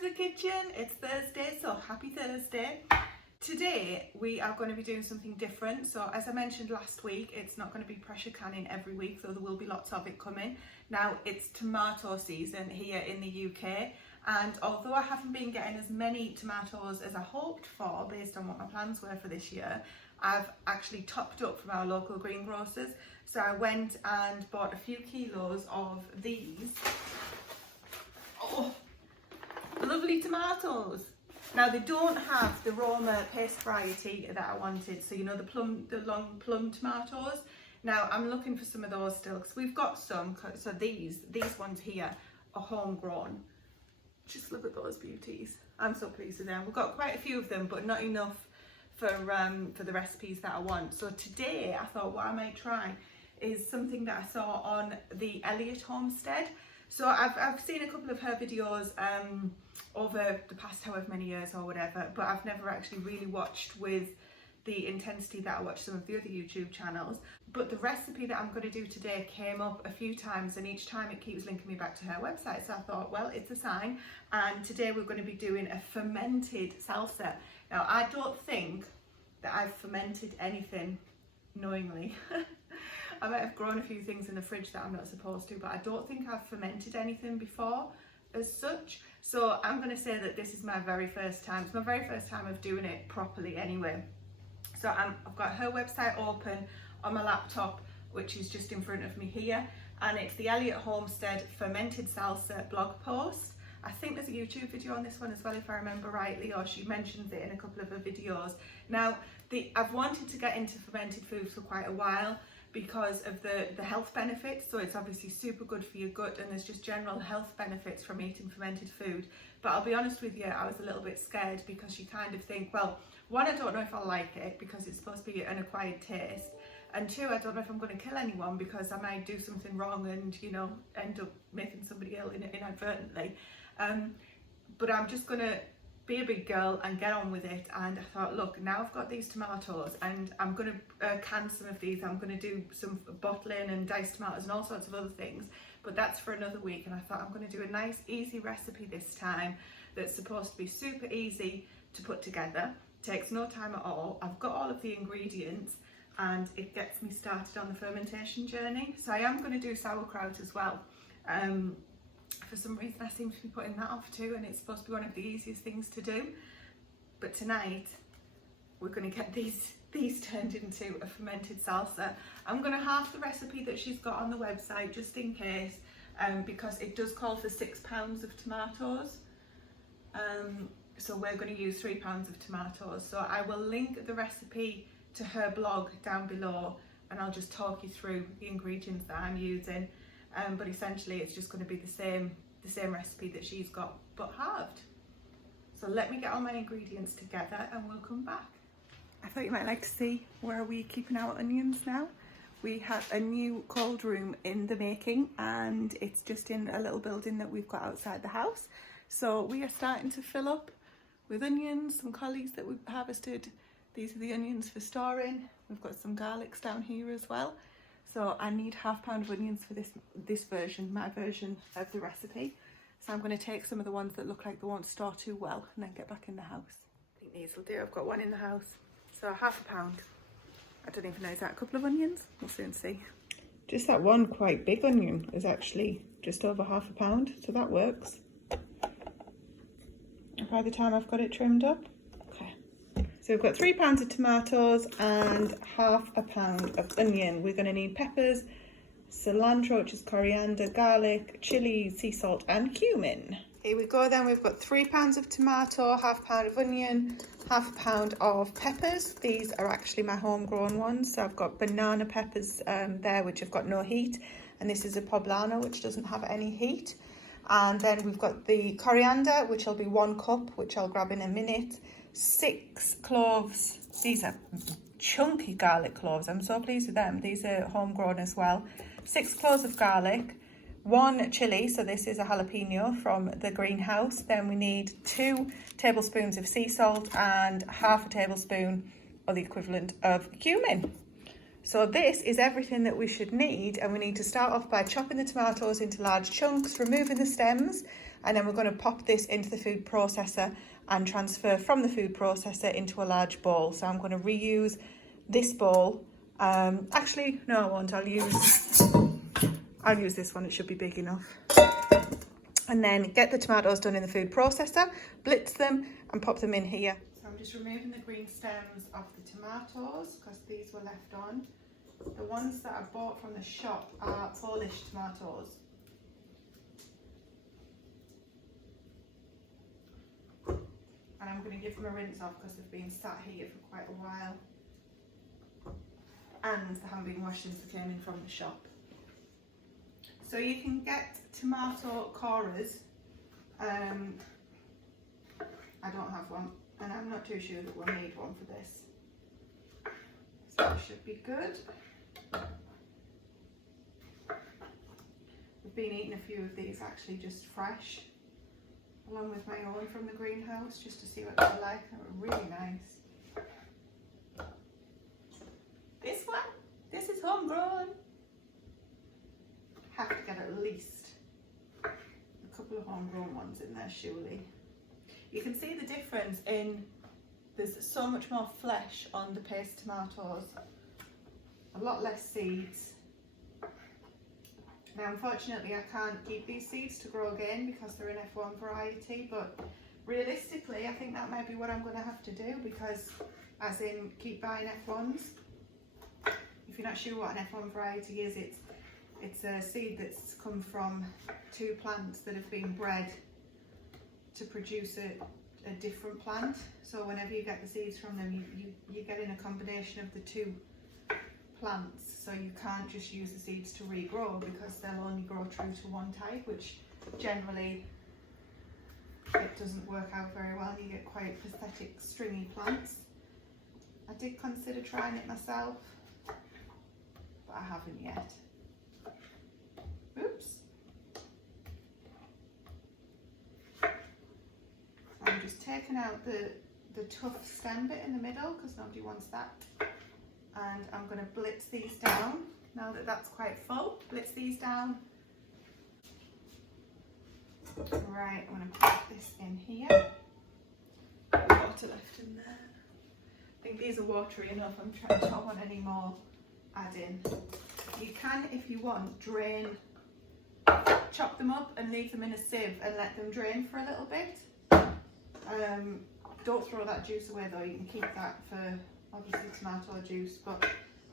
to the kitchen. It's Thursday, so happy Thursday. Today we are going to be doing something different. So as I mentioned last week, it's not going to be pressure canning every week, though there will be lots of it coming. Now it's tomato season here in the UK, and although I haven't been getting as many tomatoes as I hoped for based on what my plans were for this year, I've actually topped up from our local greengrocers. So I went and bought a few kilos of these. Oh, lovely tomatoes. Now they don't have the Roma paste variety that I wanted, so you know the long plum tomatoes. Now I'm looking for some of those still because we've got some. So these ones here are homegrown. Just look at those beauties. I'm so pleased with them. We've got quite a few of them, but not enough for the recipes that I want. So today I thought what I might try is something that I saw on the Elliott homestead. So I've seen a couple of her videos over the past however many years or whatever, but I've never actually really watched with the intensity that I watch some of the other YouTube channels. But the recipe that I'm going to do today came up a few times, and each time it keeps linking me back to her website. So I thought, well, it's a sign. And today we're going to be doing a fermented salsa. Now, I don't think that I've fermented anything knowingly. I might have grown a few things in the fridge that I'm not supposed to, but I don't think I've fermented anything before as such. So I'm going to say that this is my very first time. It's my very first time of doing it properly anyway. So I've got her website open on my laptop, which is just in front of me here. And it's the Elliott Homestead Fermented Salsa blog post. I think there's a YouTube video on this one as well, if I remember rightly, or she mentions it in a couple of her videos. Now, I've wanted to get into fermented foods for quite a while because of the health benefits. So it's obviously super good for your gut, and there's just general health benefits from eating fermented food. But I'll be honest with you, I was a little bit scared because you kind of think, well, one, I don't know if I like it because it's supposed to be an acquired taste. And two, I don't know if I'm going to kill anyone because I might do something wrong and, you know, end up making somebody ill inadvertently. But I'm just going to be a big girl and get on with it. And I thought, look, now I've got these tomatoes and I'm going to can some of these. I'm going to do some bottling and diced tomatoes and all sorts of other things. But that's for another week. And I thought I'm going to do a nice, easy recipe this time that's supposed to be super easy to put together. Takes no time at all. I've got all of the ingredients and it gets me started on the fermentation journey. So I am going to do sauerkraut as well. For some reason I seem to be putting that off too, and it's supposed to be one of the easiest things to do. But tonight we're going to get these turned into a fermented salsa. I'm going to half the recipe that she's got on the website just in case, because it does call for 6 pounds of tomatoes. So we're going to use 3 pounds of tomatoes. So I will link the recipe to her blog down below, and I'll just talk you through the ingredients that I'm using. But essentially it's just going to be the same recipe that she's got, but halved. So let me get all my ingredients together and we'll come back. I thought you might like to see where we're keeping our onions now. We have a new cold room in the making, and it's just in a little building that we've got outside the house. So we are starting to fill up with onions, some collies that we've harvested. These are the onions for storing. We've got some garlics down here as well. So I need ½ pound of onions for this version, my version of the recipe. So I'm going to take some of the ones that look like they won't store too well and then get back in the house. I think these will do. I've got one in the house. So ½ pound. I don't even know, is that a couple of onions? We'll soon see. Just that one quite big onion is actually just over ½ pound, so that works. By the time I've got it trimmed up. So we've got 3 pounds of tomatoes and ½ pound of onion. We're going to need peppers, cilantro, which is coriander, garlic, chili, sea salt and cumin. Here we go then, we've got 3 pounds of tomato, ½ pound of onion, ½ pound of peppers. These are actually my homegrown ones. So I've got banana peppers there, which have got no heat. And this is a poblano, which doesn't have any heat. And then we've got the coriander, which will be 1 cup, which I'll grab in a minute. 6 cloves. These are chunky garlic cloves. I'm so pleased with them. These are homegrown as well. 6 cloves of garlic, 1 chili, so this is a jalapeno from the greenhouse. Then we need 2 tablespoons of sea salt and ½ a tablespoon or the equivalent of cumin. So this is everything that we should need, and we need to start off by chopping the tomatoes into large chunks, removing the stems, and then we're going to pop this into the food processor and transfer from the food processor into a large bowl. So I'm going to reuse this bowl. Actually, no, I won't. I'll use this one. It should be big enough. And then get the tomatoes done in the food processor, blitz them and pop them in here. So I'm just removing the green stems off the tomatoes because these were left on. The ones that I bought from the shop are Polish tomatoes. And I'm going to give them a rinse off because they've been sat here for quite a while. And they haven't been washed since they came in from the shop. So you can get tomato corers. I don't have one, and I'm not too sure that we'll need one for this. So it should be good. We've been eating a few of these actually just fresh, along with my own from the greenhouse, just to see what they're like. They were really nice. This one, this is homegrown. Have to get at least a couple of homegrown ones in there, surely. You can see the difference in, there's so much more flesh on the paste tomatoes, a lot less seeds. Now unfortunately I can't keep these seeds to grow again because they're an F1 variety, but realistically I think that might be what I'm going to have to do, because as in keep buying F1s. If you're not sure what an F1 variety is, it's a seed that's come from two plants that have been bred to produce a different plant. So whenever you get the seeds from them, you're getting a combination of the two plants. So you can't just use the seeds to regrow, because they'll only grow true to one type, which generally it doesn't work out very well. You get quite pathetic stringy plants. I did consider trying it myself, but I haven't yet. Oops. I'm just taking out the tough stem bit in the middle because nobody wants that. And I'm going to blitz these down. Now that that's quite full, blitz these down. Right, I'm going to put this in here. Water left in there. I think these are watery enough. I'm trying to not want any more add in. You can, if you want, drain, chop them up and leave them in a sieve and let them drain for a little bit. Don't throw that juice away though, you can keep that for obviously tomato juice, but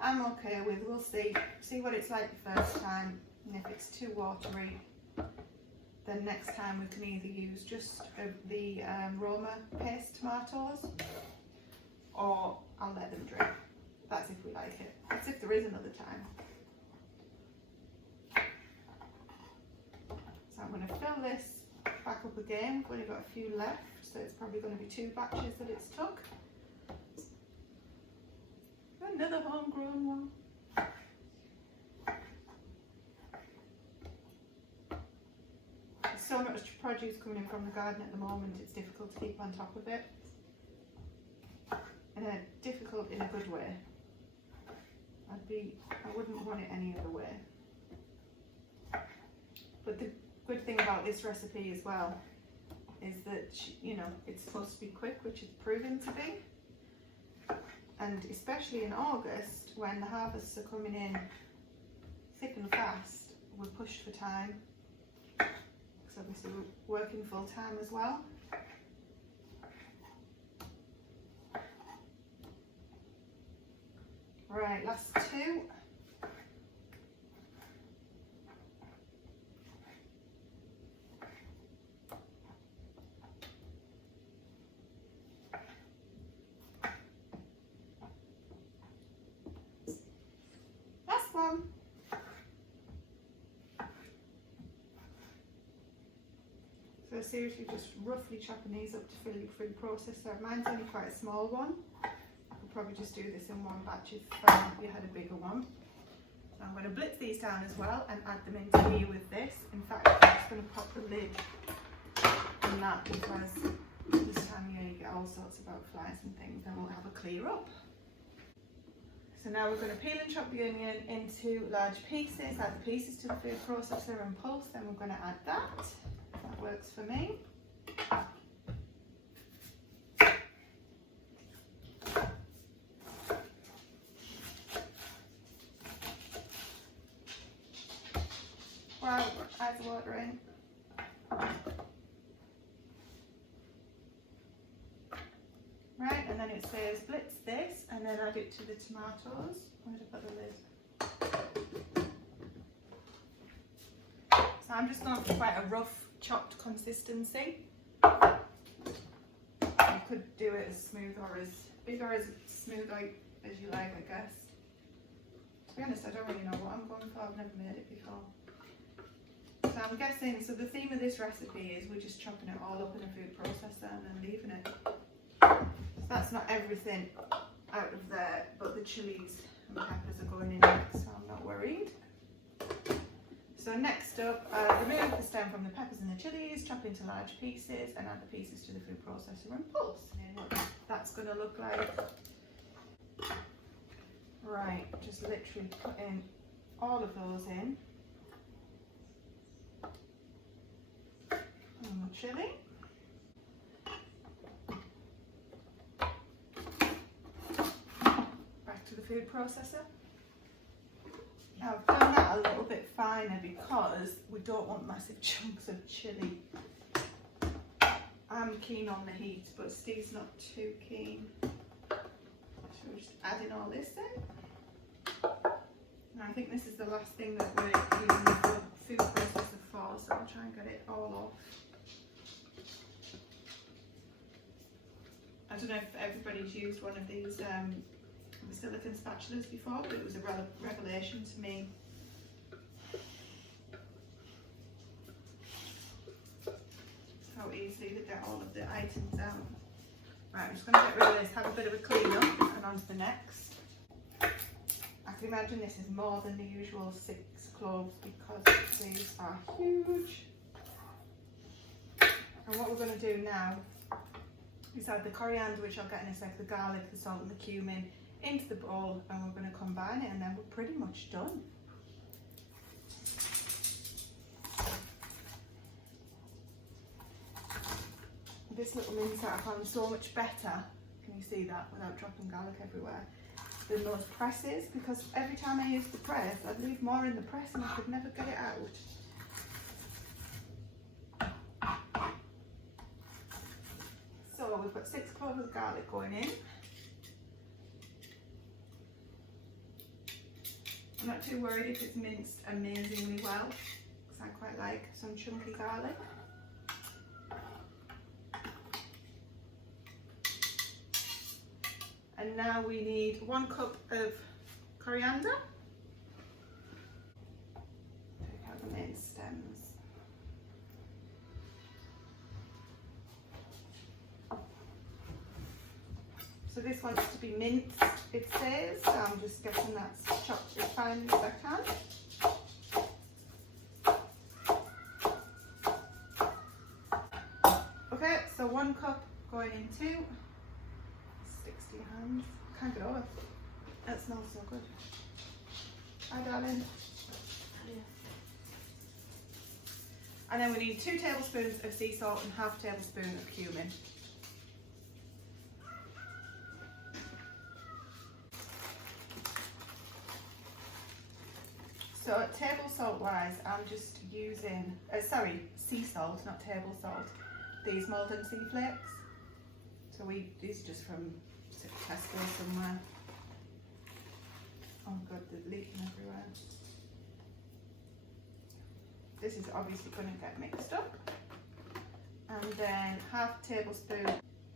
I'm okay with, we'll see what it's like the first time, and if it's too watery, then next time we can either use just the Roma paste tomatoes, or I'll let them drain. That's if we like it. That's if there is another time. So I'm going to fill this back up again. We've only got a few left, so it's probably going to be 2 batches that it's took. Another homegrown one. There's so much produce coming in from the garden at the moment, it's difficult to keep on top of it. Difficult in a good way. I wouldn't want it any other way. But the good thing about this recipe as well is that, you know, it's supposed to be quick, which it's proven to be. And especially in August, when the harvests are coming in thick and fast, we're pushed for time. Because obviously we're working full time as well. Right, last 2. Last one. So seriously, just roughly chopping these up to fill your food processor. Mine's only quite a small one. Probably just do this in one batch if you had a bigger one. So I'm going to blitz these down as well and add them into here with this. In fact, I'm just going to pop the lid on that, because this time of year you get all sorts of butterflies and things, and we'll have a clear up. So now we're going to peel and chop the onion into large pieces, add the pieces to the food processor and pulse, then we're going to add that. That works for me. Wow, eyes are watering. Right, and then it says blitz this and then add it to the tomatoes. Where did I put the lid? So I'm just going for quite a rough chopped consistency. You could do it as smooth or as big or as smooth as you like, I guess. To be honest, I don't really know what I'm going for. I've never made it before. So I'm guessing, so the theme of this recipe is we're just chopping it all up in a food processor and then leaving it. So that's not everything out of there, but the chilies and peppers are going in next, so I'm not worried. So next up, remove the stem from the peppers and the chilies, chop into large pieces and add the pieces to the food processor and pulse. And what that's going to look like. Right, just literally putting all of those in. And more chili. Back to the food processor. Now I've done that a little bit finer because we don't want massive chunks of chili. I'm keen on the heat, but Steve's not too keen. So we're just adding all this in. Now I think this is the last thing that we're using the food processor for, so I'll try and get it all off. I don't know if everybody's used one of these silicone spatulas before, but it was a revelation to me. How easily they get all of the items out. Right, I'm just going to get rid of this, have a bit of a clean up, and on to the next. I can imagine this is more than the usual 6 cloves because these are huge. And what we're going to do now is add the coriander, which I'll get in a sec, the garlic, the salt and the cumin into the bowl, and we're going to combine it and then we're pretty much done. This little mince I found so much better, can you see that, without dropping garlic everywhere, than those presses, because every time I used the press I'd leave more in the press and I could never get it out. So we've got 6 cloves of garlic going in. I'm not too worried if it's minced amazingly well, because I quite like some chunky garlic. And now we need 1 cup of coriander. Take out the minced stems. So this wants to be minced, it says, so I'm just getting that chopped as fine as I can. Okay, so 1 cup going into, sticks to your hands, can't get over. That smells so good. Hi darling. And then we need 2 tablespoons of sea salt and ½ tablespoon of cumin. So table salt wise, I'm just using, sea salt, not table salt, these Malden sea flakes. So these are just from Tesco somewhere. Oh god, they're leaking everywhere. This is obviously going to get mixed up. And then ½ tablespoon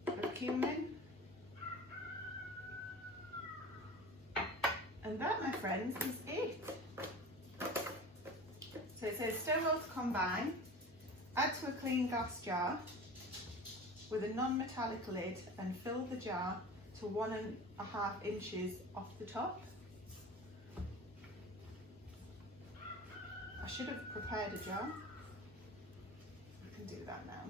of cumin. And that, my friends, is it. So it says stir well to combine, add to a clean glass jar with a non-metallic lid and fill the jar to 1.5 inches off the top. I should have prepared a jar. I can do that now.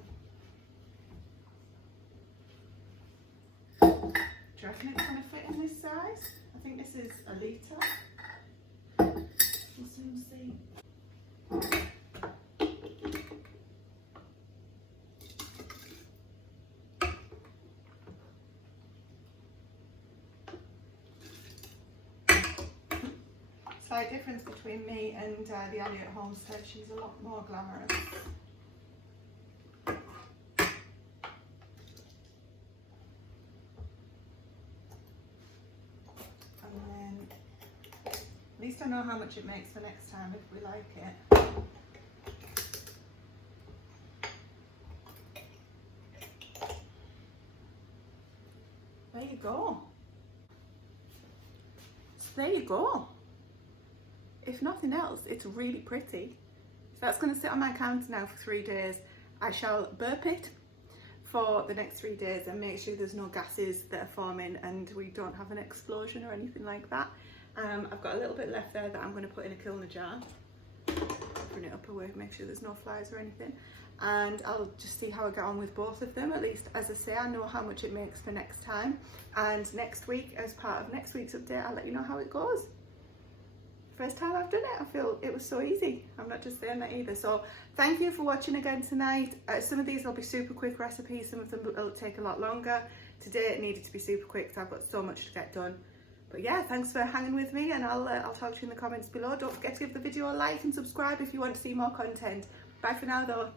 Do you reckon it's going to fit in this size? I think this is a litre. We'll soon see. Slight difference between me and the Elliot Homestead. She's a lot more glamorous. And then at least I know how much it makes for next time if we like it. There you go. So there you go. If nothing else, it's really pretty. So that's going to sit on my counter now for 3 days. I shall burp it for the next 3 days and make sure there's no gases that are forming and we don't have an explosion or anything like that. I've got a little bit left there that I'm going to put in a Kilner jar. Bring it up away, make sure there's no flies or anything. And I'll just see how I get on with both of them. At least, as I say, I know how much it makes for next time. And next week, as part of next week's update, I'll let you know how it goes. First time I've done it, I feel it was so easy. I'm not just saying that either. So thank you for watching again tonight. Some of these will be super quick recipes, some of them will take a lot longer. Today it needed to be super quick because I've got so much to get done. But yeah, thanks for hanging with me, and I'll talk to you in the comments below. Don't forget to give the video a like and subscribe if you want to see more content. Bye for now though.